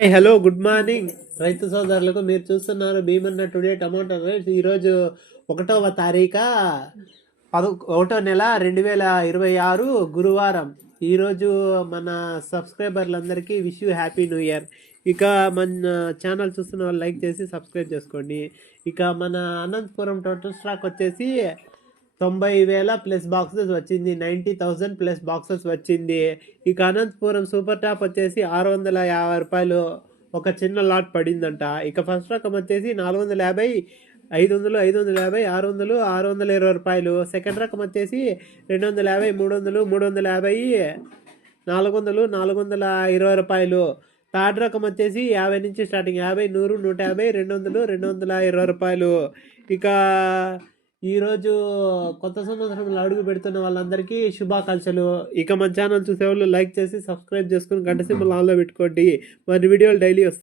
Hello good morning రైతు సోదరులకు. మీరు చూస్తున్నారు భీమన్న టుడే టమాటో రేట్స్. ఈరోజు 1వ తారీఖు 1వ నెల 2026 గురువారం. ఈరోజు మన సబ్స్క్రైబర్లందరికీ wish you happy new year. ఇక మన ఛానల్ చూస్తున్న వాళ్ళు లైక్ చేసి సబ్స్క్రైబ్ చేసుకోండి. ఇక మన అనంతపురం టోటల్ స్టాక్ వచ్చేసి 90,000 ప్లస్ బాక్సెస్ వచ్చింది. 90,000 ప్లస్ బాక్సెస్ వచ్చింది. ఇక అనంతపురం సూపర్ టాప్ వచ్చేసి 650 రూపాయలు ఒక చిన్న లాట్ పడిందంట. ఇక ఫస్ట్ రకం వచ్చేసి 450, 500, 550, 600, 620 రూపాయలు. సెకండ్ రకం వచ్చేసి 250, 300, 350, 400, 420 రూపాయలు. థర్డ్ రకం వచ్చేసి 50 నుంచి స్టార్టింగ్ 50, 100, 150, 200, 220 రూపాయలు. ఇక ఈరోజు కొత్త సంవత్సరంలో అడుగు పెడుతున్న వాళ్ళందరికీ శుభాకాంక్షలు. ఇక మన ఛానల్ చూసేవాళ్ళు లైక్ చేసి సబ్స్క్రైబ్ చేసుకుని గంట సింబల్ ఆన్లో పెట్టుకోండి. మరి వీడియోలు డైలీ వస్తాయి.